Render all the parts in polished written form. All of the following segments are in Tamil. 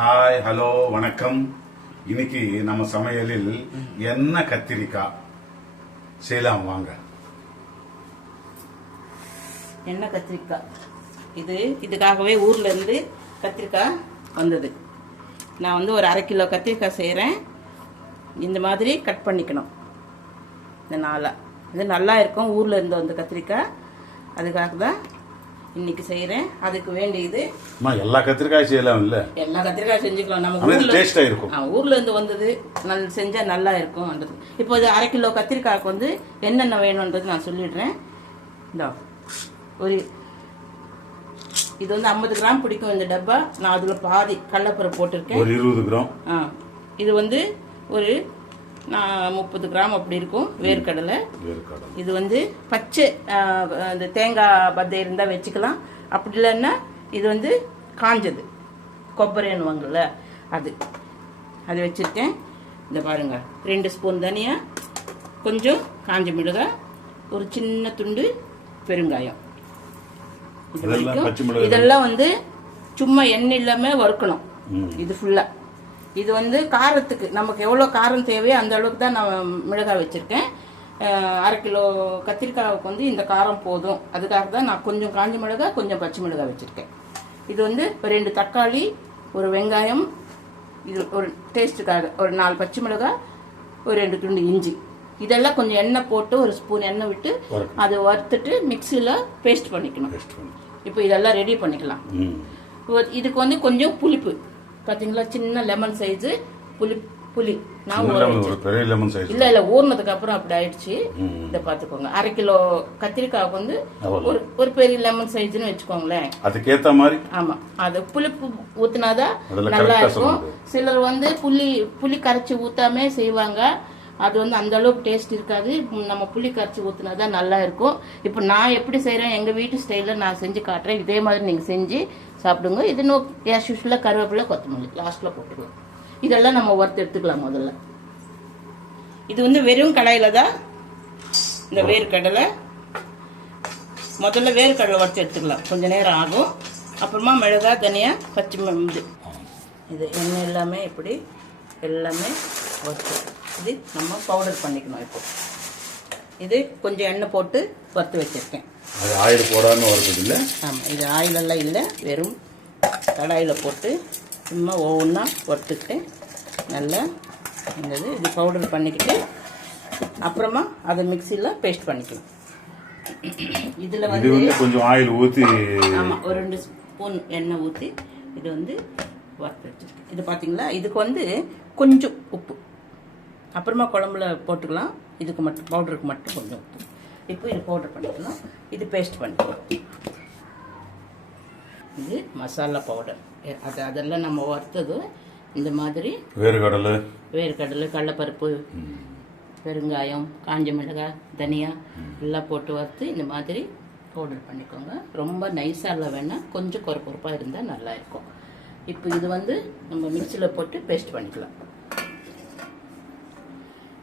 ஹாய் ஹலோ வணக்கம். இன்னைக்கு நம்ம சமையலில் என்ன கத்திரிக்காய் செய்யலாம் வாங்க. என்ன கத்திரிக்காய் இதுக்காகவே ஊர்ல இருந்து கத்திரிக்காய் வந்தது. நான் வந்து ஒரு 1/2 கிலோ கத்திரிக்காய் செய்கிறேன். இந்த மாதிரி கட் பண்ணிக்கணும். இந்த நாளா இது நல்லா இருக்கும். ஊர்ல இருந்து வந்த கத்திரிக்காய், அதுக்காக தான் இன்னைக்கு செய்யறேன். அதுக்கு வேண்டியது எல்லா கத்திரிக்காய் செய்யலாம் இல்ல, எல்லா கத்திரிக்காய் செஞ்சுக்கலாம். நம்ம ஊர்ல இருந்து வந்தது செஞ்சா நல்லா இருக்கும். இப்போ இது 1/2 கிலோ கத்திரிக்காய்க்கு வந்து என்னென்ன வேணும்ன்றது நான் சொல்லிடுறேன். இந்த ஒரு இது வந்து 50 கிராம் பிடிக்கும் இந்த டப்பா. நான் அதுல பாதி கடலைப்பருப்பு போட்டிருக்கேன். ஒரு 20 கிராம். இது வந்து ஒரு 30 கிராம் அப்படி இருக்கும் வேர்க்கடலை. இது வந்து பச்சை அந்த தேங்காய் பத்தை இருந்தால் வச்சுக்கலாம். அப்படி இல்லைன்னா இது வந்து காஞ்சது கொப்பரைன்னுவாங்கள்ல, அது வச்சுருக்கேன். இந்த பாருங்க, 2 ஸ்பூன் தனியா, கொஞ்சம் காஞ்ச மிளகாய், ஒரு சின்ன துண்டு பெருங்காயம். இதெல்லாம் வந்து சும்மா எண்ணெய் இல்லாமல் வறுக்கணும். இது ஃபுல்லா இது வந்து காரத்துக்கு நமக்கு எவ்வளோ காரம் தேவையோ அந்த அளவுக்கு தான் நான் மிளகாய் வச்சுருக்கேன். 1/2 கிலோ கத்திரிக்காய்க்கு வந்து இந்த காரம் போதும். அதுக்காக தான் நான் கொஞ்சம் காஞ்ச மிளகாய், கொஞ்சம் பச்சை மிளகாய் வச்சுருக்கேன். இது வந்து 2 தக்காளி, ஒரு வெங்காயம், இது ஒரு டேஸ்ட்டுக்காக ஒரு 4 பச்சை மிளகாய், ஒரு 2 துண்டு இஞ்சி. இதெல்லாம் கொஞ்சம் எண்ணெய் போட்டு ஒரு ஸ்பூன் எண்ணெய் விட்டு அதை வறுத்துட்டு மிக்சியில் பேஸ்ட் பண்ணிக்கணும். இப்போ இதெல்லாம் ரெடி பண்ணிக்கலாம். இதுக்கு வந்து கொஞ்சம் புளிப்பு பாத்தீங்களா, சின்ன லெமன் சைஸ் புளி நான் இல்ல ஊர்னதுக்கு அப்புறம் அப்படி ஆயிடுச்சு. இத பாத்துக்கோங்க. 1/2 கிலோ கத்திரிக்காய்க்கு வந்து ஒரு பெரிய லெமன் சைஸ்னு வச்சுக்கோங்களேன். அதுக்கேத்த மாதிரி. ஆமா, அது புளிப்பு ஊத்துனாதான் நல்லா இருக்கும். சிலர் வந்து புளி கரைச்சி ஊத்தாமே செய்வாங்க. அது வந்து அந்த அளவுக்கு டேஸ்ட் இருக்காது. நம்ம புளி கரைச்சி ஊத்துனாதான் நல்லா இருக்கும். இப்போ நான் எப்படி செய்யறேன், எங்க வீட்டு ஸ்டைல நான் செஞ்சு காட்டுறேன். இதே மாதிரி நீங்க செஞ்சு சாப்பிடுங்க. இது ஆஸ் யூஷுவலா கருவேப்பிலை, கொத்தமல்லி லாஸ்ட்ல போட்டுக்கலாம். இதெல்லாம் நம்ம வறுத்து எடுத்துக்கலாம். இது வந்து வெறும் கடாயில தான் இந்த வேர்க்கடலை, முதல்ல வேர்க்கடலை வறுத்து எடுத்துக்கலாம். கொஞ்ச நேரம் ஆகும். அப்புறமா மிளகாய், தனியா, பச்சை இது எண்ணெய் எல்லாமே இப்படி எல்லாமே வறுத்து இது நம்ம பவுடர் பண்ணிக்கணும். இப்போ இது கொஞ்சம் எண்ணெய் போட்டு வறுத்து வச்சிருக்கேன். அது ஆயில் போடாமல் வறுத்தது இல்லை. ஆமாம், இது ஆயிலெல்லாம் இல்லை, வெறும் கடாயில் போட்டு சும்மா ஒவ்வொன்றா வறுத்துக்கிட்டு நல்லா இது பவுடர் பண்ணிக்கிட்டு அப்புறமா அதை மிக்சியில் பேஸ்ட் பண்ணிக்கணும். இதில் வந்து கொஞ்சம் ஆயில் ஊற்றி, ஆமாம், ஒரு 2 ஸ்பூன் எண்ணெய் ஊற்றி இது வந்து வறுத்து வச்சுருக்கேன். இது பார்த்தீங்களா, இதுக்கு வந்து கொஞ்சம் உப்பு அப்புறமா குழம்புல போட்டுக்கலாம். இதுக்கு மட்டும் பவுடருக்கு மட்டும் கொஞ்சம் உப்பு. இப்போ இது பவுடர் பண்ணிக்கலாம். இது பேஸ்ட் பண்ணிக்கலாம். இது மசாலா பவுடர். அதெல்லாம் நம்ம வறுத்தது இந்த மாதிரி வேர்க்கடலை, கடலைப்பருப்பு, பெருங்காயம், காஞ்ச மிளகாய், தனியா எல்லாம் போட்டு வறுத்து இந்த மாதிரி பவுடர் பண்ணிக்கோங்க. ரொம்ப நைஸாக இல்லை, வேணால் கொஞ்சம் கொரப்பாக இருந்தால் நல்லா இருக்கும். இப்போ இது வந்து நம்ம மிக்சியில் போட்டு பேஸ்ட் பண்ணிக்கலாம்.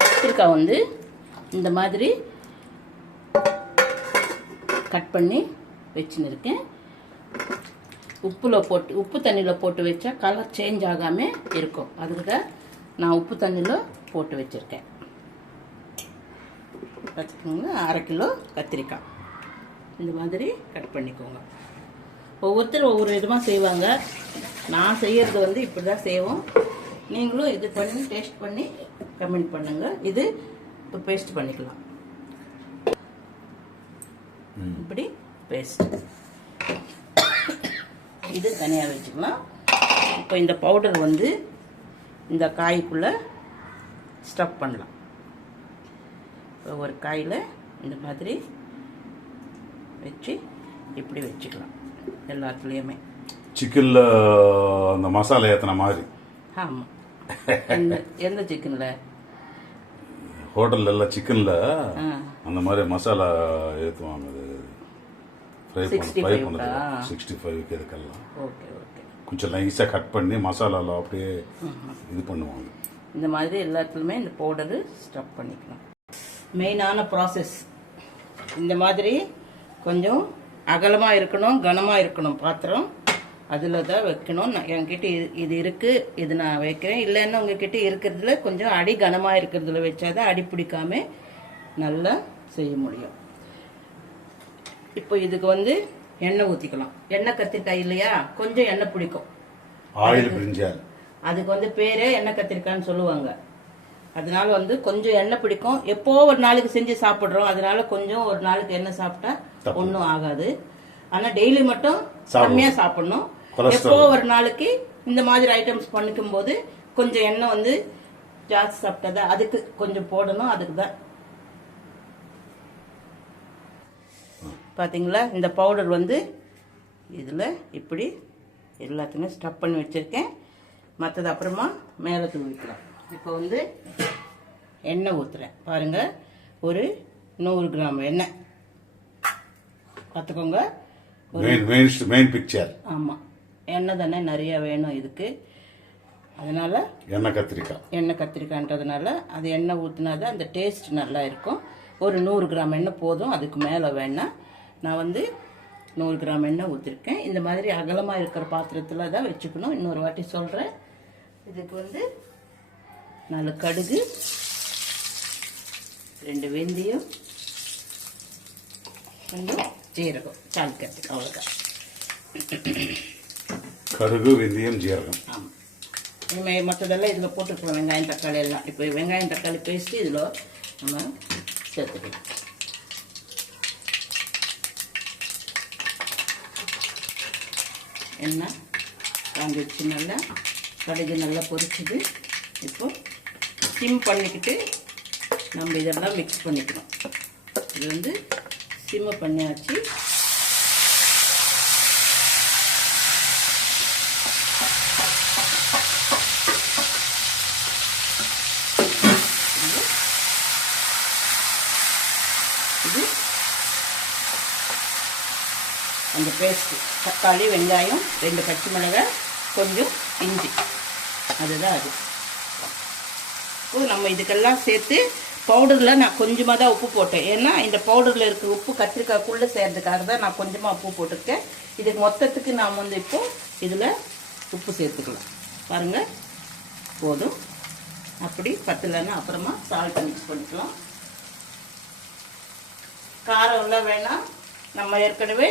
கத்திரிக்காய் வந்து இந்த மாதிரி கட் பண்ணி வச்சுன்னு இருக்கேன். உப்பு தண்ணியில் போட்டு வச்சா கலர் சேஞ்ச் ஆகாமல் இருக்கும். அதுக்கு தான் நான் உப்பு தண்ணியில் போட்டு வச்சுருக்கேன். பார்த்துக்கோங்க, 1/2 கிலோ கத்திரிக்காய் இந்த மாதிரி கட் பண்ணிக்கோங்க. ஒவ்வொருத்தரும் ஒவ்வொரு விதமாக செய்வாங்க. நான் செய்கிறது வந்து இப்படி தான் செய்வோம். நீங்களும் இது பண்ணி டேஸ்ட் பண்ணி கமெண்ட் பண்ணுங்க. இது இப்போ பேஸ்ட் பண்ணிக்கலாம். இப்படி பேஸ்ட் இது தனியாக வச்சுக்கலாம். இப்போ இந்த பவுடர் வந்து இந்த காய்க்குள்ள ஸ்டஃப் பண்ணலாம். ஒரு காயில் இந்த மாதிரி வச்சு இப்படி வச்சுக்கலாம். எல்லாத்துலேயுமே சிக்கன்ல அந்த மசாலா ஏற்றின மாதிரி. ஆமாம், எந்த சிக்கன்ல, ஹோட்டல்ல எல்லாம் சிக்கன்ல அந்த மாதிரி மசாலா ஏற்றுவாங்க. அது 65க்கு இதுக்கெல்லாம் கொஞ்சம் நைஸாக கட் பண்ணி மசாலாலாம் அப்படியே இது பண்ணுவாங்க. இந்த மாதிரி எல்லாத்துலையுமே இந்த பவுடரு ஸ்டஃப் பண்ணிக்கலாம். மெயினான ப்ராசஸ் இந்த மாதிரி கொஞ்சம் அகலமாக இருக்கணும், கனமாக இருக்கணும் பாத்திரம். அதில் தான் வைக்கணும். என்கிட்ட இது இருக்குது, இது நான் வைக்கிறேன். இல்லைன்னா உங்ககிட்ட இருக்கிறதுல கொஞ்சம் அடி கனமாக இருக்கிறதுல வச்சாதான் அடி பிடிக்காம நல்லா செய்ய முடியும். இப்போ இதுக்கு வந்து எண்ணெய் ஊற்றிக்கலாம். எண்ணெய் கத்திரிக்காய் இல்லையா, கொஞ்சம் எண்ணெய் பிடிக்கும். ஆயில் பிரிஞ்சால் அதுக்கு வந்து பேரே எண்ணெய் கத்திரிக்காய்ன்னு சொல்லுவாங்க. அதனால வந்து கொஞ்சம் எண்ணெய் பிடிக்கும். எப்போ ஒரு நாளைக்கு செஞ்சு சாப்பிட்றோம், அதனால கொஞ்சம் ஒரு நாளைக்கு எண்ணெய் சாப்பிட்டா ஒன்றும் ஆகாது. ஆனால் டெய்லி மட்டும் கம்மியாக சாப்பிடணும். எப்போ ஒரு நாளைக்கு இந்த மாதிரி ஐட்டம்ஸ் பண்ணிக்கும் போது கொஞ்சம் எண்ணெய் வந்து ஜாஸ்தி சாப்பிட்டதா அதுக்கு கொஞ்சம் போடணும். அதுக்கு தான் பார்த்தீங்களா, இந்த பவுடர் வந்து இதில் இப்படி எல்லாத்தையுமே ஸ்டப் பண்ணி வச்சுருக்கேன். மற்றது அப்புறமா மேலே தூவிக்கலாம். இப்போ வந்து எண்ணெய் ஊற்றுறேன் பாருங்கள். ஒரு 100 கிராம் எண்ணெய் பார்த்துக்கோங்க. Main picture. ஆமாம், எண்ணெய் தானே நிறைய வேணும் இதுக்கு. அதனால் எண்ணெய் கத்திரிக்காய்ன்றதுனால அது எண்ணெய் ஊற்றினா தான் அந்த டேஸ்ட் நல்லா இருக்கும். ஒரு 100 கிராம் எண்ணெய் போதும், அதுக்கு மேலே வேணாம். நான் வந்து 100 கிராம் எண்ணெய் ஊற்றிருக்கேன். இந்த மாதிரி அகலமாக இருக்கிற பாத்திரத்தில் தான் வச்சுக்கணும். இன்னொரு வாட்டி சொல்கிறேன். இதுக்கு வந்து 4 கடுகு, 2 வெந்தயம், 2 ஜீரகம், தாளிக்கிறதுக்கு. அவ்வளோதான். கடுகு, வெந்தயம், ஜீரகம். ஆமாம், இனிமேல் மற்றதெல்லாம் இதில் போட்டுக்கலாம். வெங்காயம் தக்காளி எல்லாம். இப்போ வெங்காயம் தக்காளி பேஸ்ட்டு இதில் நம்ம சேர்த்துக்கலாம். எண்ணெய் காஞ்சிடுச்சு, நல்லா கடுகு நல்லா பொரிச்சுது. இப்போ சிம் பண்ணிக்கிட்டு நம்ம இதெல்லாம் மிக்ஸ் பண்ணிக்கணும். இது வந்து சிம்மு பண்ணியாச்சு. இது அந்த பேஸ்ட்டு தக்காளி, வெங்காயம், 2 பச்சை மிளகாய், கொஞ்சம் இஞ்சி, அதுதான் அது. இப்போ நம்ம இதுக்கெல்லாம் சேர்த்து பவுடரில் நான் கொஞ்சமாக தான் உப்பு போட்டேன். ஏன்னா இந்த பவுடரில் இருக்கிற உப்பு கத்திரிக்காய்க்குள்ளே சேர்றதுக்காக தான் நான் கொஞ்சமாக உப்பு போட்டிருக்கேன். இதுக்கு மொத்தத்துக்கு நாம் வந்து இப்போது இதில் உப்பு சேர்த்துக்கலாம். பாருங்கள், போதும். அப்படி பத்தலைன்னா அப்புறமா சால்ட் மிக்ஸ் பண்ணிக்கலாம். காரம் எல்லாம் வேணாம். நம்ம ஏற்கனவே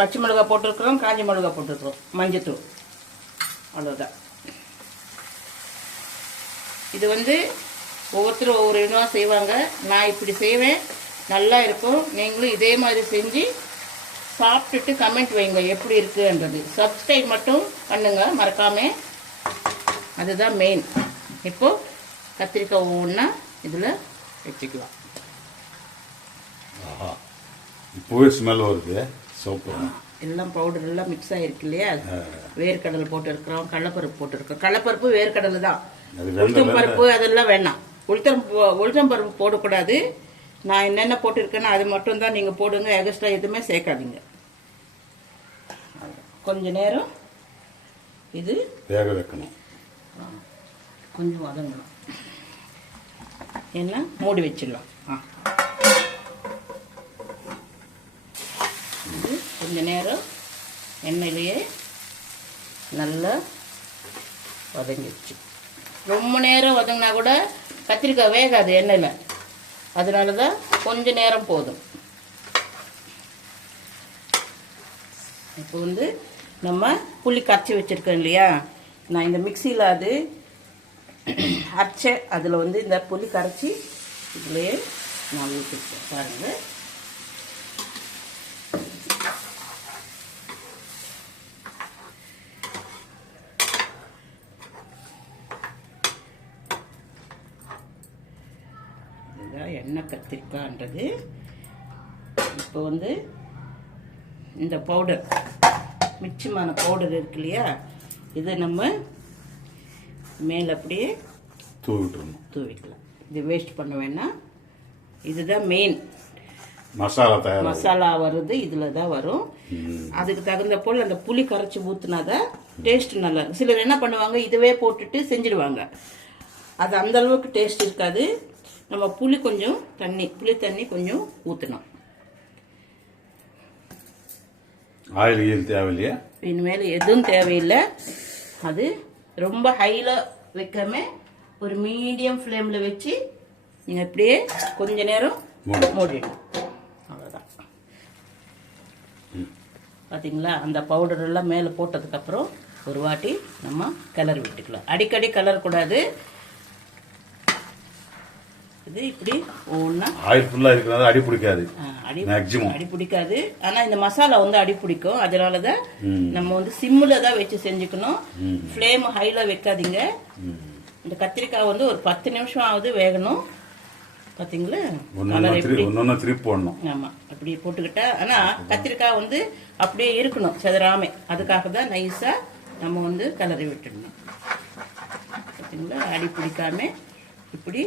பச்சை மிளகாய் போட்டிருக்கிறோம், காஞ்சி மிளகாய் போட்டிருக்கிறோம், மஞ்சத்தூள், அவ்வளோதான். இது வந்து ஒவ்வொருத்தரும் ஒவ்வொரு விதமாக செய்வாங்க. நான் இப்படி செய்வேன், நல்லா இருக்கும். நீங்களும் இதே மாதிரி செஞ்சு சாப்பிட்டுட்டு கமெண்ட் வைங்க எப்படி இருக்குன்றது. சப்ஸ்கிரைப் மட்டும் பண்ணுங்க மறக்காமல், அதுதான் மெயின். இப்போது கத்திரிக்காய் ஒவ்வொன்றா இதில் வச்சுக்கலாம். இப்போவே ஸ்மெல் வருது. சூப்பர். எல்லாம் பவுடர் எல்லாம் மிக்ஸ் ஆகிருக்கு இல்லையா. வேர்க்கடலை போட்டுருக்குறோம், கடலைப்பருப்பு போட்டுருக்கோம். கடலைப்பருப்பு வேர்க்கடலை தான். உளுத்தம் பருப்பு அதெல்லாம் வேணாம். உளுத்தம் பருப்பு போடக்கூடாது. நான் என்னென்ன போட்டிருக்கேன்னா அது மட்டும் தான் நீங்கள் போடுங்க. எக்ஸ்ட்ரா எதுவுமே சேர்க்காதீங்க. கொஞ்ச நேரம் இது வேக வைக்கணும், கொஞ்சம் வதங்கணும். என்ன மூடி வச்சிடலாம். இது கொஞ்ச நேரம் எண்ணெயிலேயே நல்லா வதங்கிடுச்சு. ரொம்ப நேரம் வதங்கினா கூட கத்திரிக்காய் வேகாது எண்ணெயில். அதனால தான் கொஞ்ச நேரம் போதும். இப்போ வந்து நம்ம புளி கரைச்சி வச்சுருக்கோம் இல்லையா. நான் இந்த மிக்சியில் அது அரைச்சேன். அதில் வந்து இந்த புளி கரைச்சி இதுலேயே நான் ஊற்றிருக்கேன். பாருங்கள், இதுதான் எண்ணெய் கத்திரிக்காய்ன்றது. இப்போ வந்து இந்த பவுடர், மிச்சமான பவுடர் இருக்கு இல்லையா, இதை நம்ம மேலே அப்படியே தூவிக்கலாம். இது வேஸ்ட் பண்ண வேணாம். இதுதான் மெயின் மசாலா வருது, இதில் தான் வரும். அதுக்கு தகுந்த போல் அந்த புளி கரைச்சி ஊற்றுனாதான் டேஸ்ட் நல்லா இருக்கும். சிலர் என்ன பண்ணுவாங்க, இதுவே போட்டுட்டு செஞ்சிடுவாங்க. அது அந்த அளவுக்கு டேஸ்ட் இருக்காது. நம்ம புளி தண்ணி கொஞ்சம் ஊற்றணும். ஆயில் தேவையில்லையா? இனிமேல் எதுவும் தேவையில்லை. அது ரொம்ப ஹையில் வைக்காம ஒரு மீடியம் ஃப்ளேமில் வச்சு நீங்கள் இப்படியே கொஞ்ச நேரம் மூடிடணும். அவ்வளோதான். பார்த்தீங்களா, அந்த பவுடர் எல்லாம் மேலே போட்டதுக்கப்புறம் ஒரு வாட்டி நம்ம கிளறி விட்டுக்கலாம். அடிக்கடி கிளறக்கூடாது. இது இப்படி ஒவ்வொன்றா ஆயில் ஃபுல்லாக இருக்கிறது அடி பிடிக்காது, அடி பிடிக்காது. ஆனால் இந்த மசாலா வந்து அடி பிடிக்கும். அதனால தான் நம்ம வந்து சிம்மில் தான் வச்சு செஞ்சுக்கணும். ஃப்ளேம் ஹையில் வைக்காதீங்க. இந்த கத்திரிக்காய் வந்து ஒரு 10 நிமிஷம் ஆகுது வேகணும். பார்த்தீங்களா, திருப்பி போடணும். ஆமாம், அப்படி போட்டுக்கிட்டா. ஆனால் கத்திரிக்காய் வந்து அப்படியே இருக்கணும் செதறாம. அதுக்காக தான் நைஸாக நம்ம வந்து கிளறி விட்டுடணும். பார்த்தீங்களா, அடி பிடிக்காம இப்படி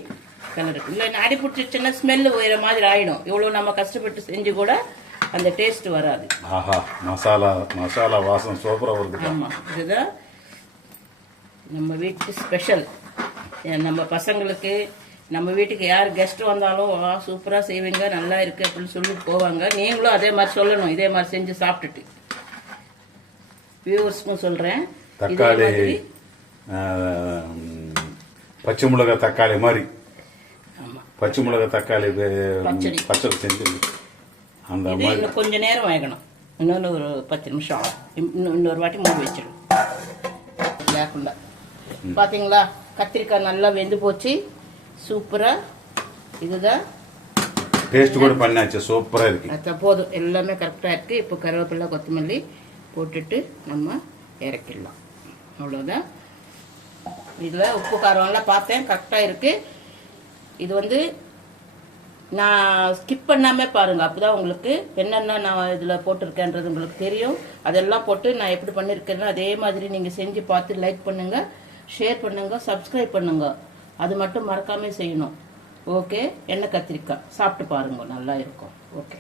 கிளறு. இல்லை அடி பிடிச்சிச்சுன்னா ஸ்மெல்லு வேற மாதிரி ஆயிடும். இவ்வளோ நம்ம கஷ்டப்பட்டு செஞ்சு கூட அந்த டேஸ்ட் வராது. ஆஹா, மசாலா வாசம் சூப்பராக வருது. ஆமாம், இதுதான் நம்ம வீட்டு ஸ்பெஷல். நம்ம பசங்களுக்கு, நம்ம வீட்டுக்கு யார் கெஸ்ட் வந்தாலும் சூப்பராக செய்வீங்க, நல்லா இருக்கு அப்படின்னு சொல்லிட்டு போவாங்க. நீங்களும் அதே மாதிரி சொல்லணும். இதே மாதிரி செஞ்சு சாப்பிட்டுட்டு வியூவர்ஸ்க்கும் சொல்கிறேன். தக்காளி, பச்சை மிளகாய் தக்காளி மாதிரி, பச்சை மிளகாய் தக்காளி பச்சடி செஞ்சு அந்த மாதிரி இன்னும் கொஞ்ச நேரம் வேகணும். இன்னொன்று ஒரு 10 நிமிஷம் ஆகும். இன்னொரு வாட்டி மூடி வச்சிடும் வேகண்டா. பார்த்தீங்களா, கத்திரிக்காய் நல்லா வெந்து போச்சு. சூப்பராக. இதுதான் டேஸ்ட் கூட பண்ணாச்சு. சூப்பராக இருக்கு. அதான் போதும், எல்லாமே கரெக்டாக இருக்கு. இப்போ கருவேப்பிலை கொத்தமல்லி போட்டுட்டு நம்ம இறக்கிடலாம். அவ்வளோதான். இதில் உப்பு காரம்லாம் பார்த்தேன், கரெக்டாக இருக்கு. இது வந்து நான் ஸ்கிப் பண்ணாமல் பாருங்கள். அப்போ தான் உங்களுக்கு என்னென்ன நான் இதில் போட்டிருக்கேன்றது உங்களுக்கு தெரியும். அதெல்லாம் போட்டு நான் எப்படி பண்ணியிருக்கேன்னா அதே மாதிரி நீங்கள் செஞ்சு பார்த்து லைக் பண்ணுங்கள், ஷேர் பண்ணுங்கள், சப்ஸ்கிரைப் பண்ணுங்கள். அது மட்டும் மறக்காமல் செய்யணும். ஓகே, எண்ணெய் கத்திரிக்காய் சாப்பிட்டு பாருங்க, நல்லா இருக்கும். ஓகே.